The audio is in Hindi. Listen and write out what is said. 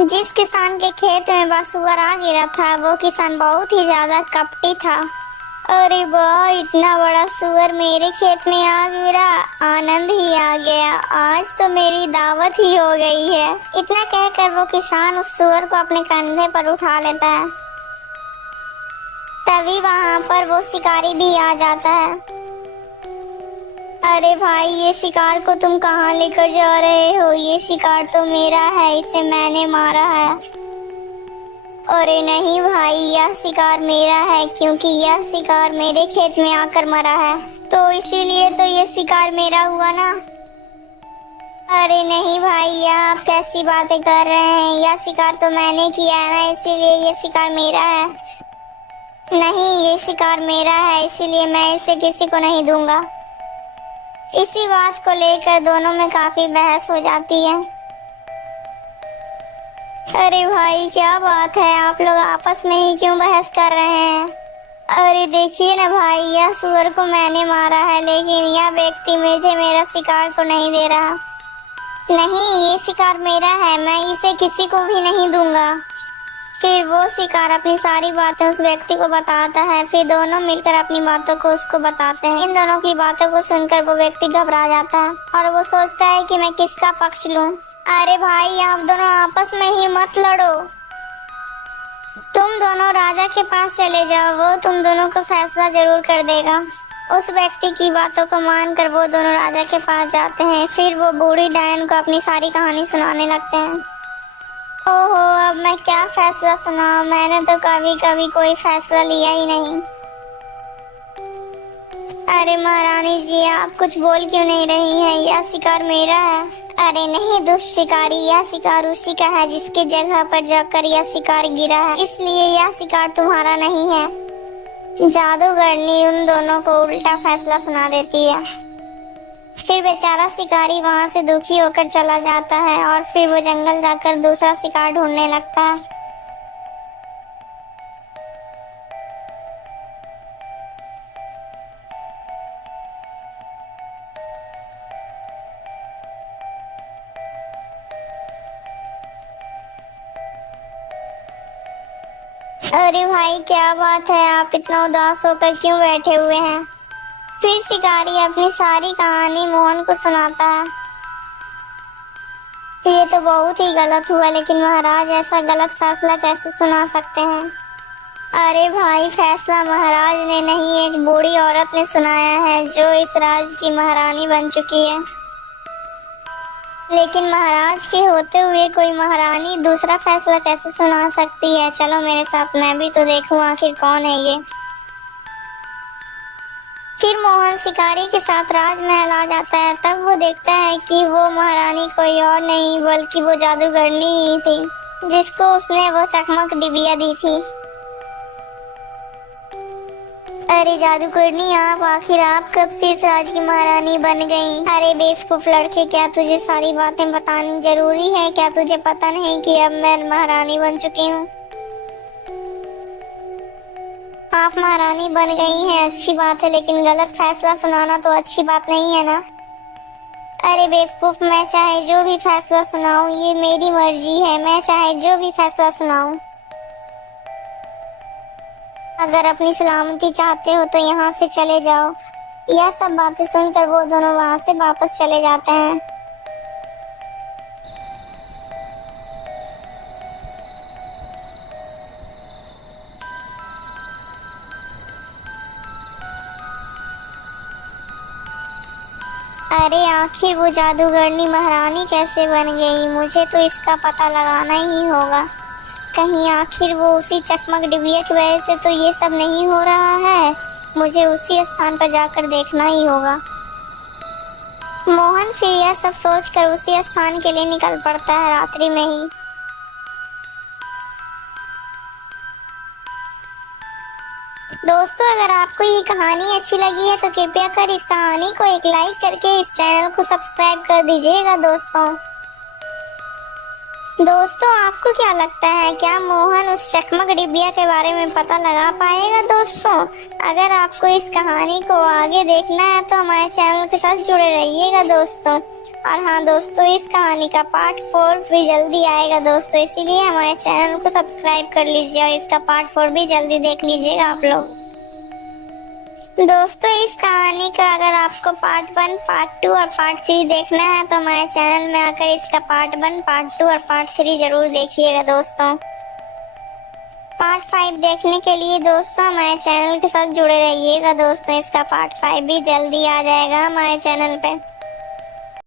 जिस किसान के खेत में बसुअर आ गिरा था वो किसान बहुत ही ज्यादा कपटी था। अरे वाह, इतना बड़ा सुअर मेरे खेत में आ गिरा, आनंद ही आ गया, आज तो मेरी दावत ही हो गई है। इतना कहकर वो किसान उस सुअर को अपने कंधे पर उठा लेता है। तभी वहां पर वो शिकारी भी आ जाता है। अरे भाई, ये शिकार को तुम कहाँ लेकर जा रहे हो? ये शिकार तो मेरा है, इसे मैंने मारा है। अरे नहीं भाई, यह शिकार मेरा है क्योंकि यह शिकार मेरे खेत में आकर मरा है, तो इसीलिए तो ये शिकार मेरा हुआ ना। अरे नहीं भाई, यह आप कैसी बातें कर रहे हैं? यह शिकार तो मैंने किया है ना, इसीलिए ये शिकार मेरा है। नहीं, ये शिकार मेरा है, इसीलिए मैं इसे किसी को नहीं दूंगा। इसी बात को लेकर दोनों में काफी बहस हो जाती है। अरे भाई, क्या बात है, आप लोग आपस में ही क्यों बहस कर रहे हैं? अरे देखिए ना भाई, यह सुअर को मैंने मारा है, लेकिन यह व्यक्ति मुझे मेरा शिकार को नहीं दे रहा। नहीं, ये शिकार मेरा है, मैं इसे किसी को भी नहीं दूंगा। फिर वो शिकार अपनी सारी बातें उस व्यक्ति को बताता है। फिर दोनों मिलकर अपनी बातों को उसको बताते हैं। इन दोनों की बातों को सुनकर वो व्यक्ति घबरा जाता है और वो सोचता है कि मैं किसका पक्ष लूं। अरे भाई, आप दोनों आपस में ही मत लड़ो, तुम दोनों राजा के पास चले जाओ, वो तुम दोनों को फैसला जरूर कर देगा। उस व्यक्ति की बातों को मानकर वो दोनों राजा के पास जाते हैं। फिर वो बूढ़ी डायन को अपनी सारी कहानी सुनाने लगते हैं। ओहो, अब मैं क्या फैसला सुनाऊं? मैंने तो कभी कभी कोई फैसला लिया ही नहीं। अरे महारानी जी, आप कुछ बोल क्यों नहीं रही हैं? यह शिकार मेरा है। अरे नहीं दुष्ट शिकारी, यह शिकार उसी का है जिसकी जगह पर जाकर यह शिकार गिरा है, इसलिए यह शिकार तुम्हारा नहीं है। जादूगरनी उन दोनों को उल्टा फैसला सुना देती है। फिर बेचारा शिकारी वहां से दुखी होकर चला जाता है और फिर वो जंगल जाकर दूसरा शिकार ढूंढने लगता है। अरे भाई, क्या बात है, आप इतना उदास होकर क्यों बैठे हुए हैं? फिर शिकारी अपनी सारी कहानी मोहन को सुनाता है। ये तो बहुत ही गलत हुआ, लेकिन महाराज ऐसा गलत फैसला कैसे सुना सकते हैं? अरे भाई, फैसला महाराज ने नहीं, एक बूढ़ी औरत ने सुनाया है जो इस राज की महारानी बन चुकी है। लेकिन महाराज के होते हुए कोई महारानी दूसरा फैसला कैसे सुना सकती है? चलो मेरे साथ, मैं भी तो देखूं आखिर कौन है ये। फिर मोहन शिकारी के साथ राजमहल आ जाता है। तब वो देखता है कि वो महारानी कोई और नहीं बल्कि वो जादूगरनी ही थी जिसको उसने वो चकमक डिबिया दी थी। अरे जादूगरनी, आप कब से इस राज की महारानी बन गई? अरे बेवकूफ लड़के, क्या तुझे सारी बातें बतानी जरूरी है? क्या तुझे पता नहीं कि अब मैं महारानी बन चुकी हूँ? आप महारानी बन गई हैं, अच्छी बात है, लेकिन गलत फैसला सुनाना तो अच्छी बात नहीं है ना। अरे बेवकूफ, मैं चाहे जो भी फैसला सुनाऊं, ये मेरी मर्जी है, मैं चाहे जो भी फैसला सुनाऊं। अगर अपनी सलामती चाहते हो तो यहाँ से चले जाओ। यह सब बातें सुनकर वो दोनों वहाँ से वापस चले जाते हैं। अरे आखिर वो जादूगरनी महारानी कैसे बन गई? मुझे तो इसका पता लगाना ही होगा। कहीं आखिर वो उसी चकमक डिबिया की वजह से तो ये सब नहीं हो रहा है? मुझे उसी स्थान पर जाकर देखना ही होगा। मोहन फिर यह सब सोचकर उसी स्थान के लिए निकल पड़ता है रात्रि में ही। दोस्तों, अगर आपको ये कहानी अच्छी लगी है तो कृपया कर इस कहानी को एक लाइक करके इस चैनल को सब्सक्राइब कर दीजिएगा। दोस्तों, आपको क्या लगता है, क्या मोहन उस चकमक डिबिया के बारे में पता लगा पाएगा? दोस्तों, अगर आपको इस कहानी को आगे देखना है तो हमारे चैनल के साथ जुड़े रहिएगा दोस्तों। और हाँ दोस्तों, इस कहानी का पार्ट 4 भी जल्दी आएगा दोस्तों, इसीलिए हमारे चैनल को सब्सक्राइब कर लीजिए और इसका पार्ट 4 भी जल्दी देख लीजिएगा आप लोग। दोस्तों, इस कहानी का अगर आपको पार्ट 1, पार्ट 2 और पार्ट 3 देखना है तो हमारे चैनल में आकर इसका पार्ट 1, पार्ट 2 और पार्ट 3 जरूर देखिएगा दोस्तों। पार्ट 5 देखने के लिए दोस्तों हमारे चैनल के साथ जुड़े रहिएगा दोस्तों, इसका पार्ट 5 भी जल्दी आ जाएगा हमारे चैनल पे।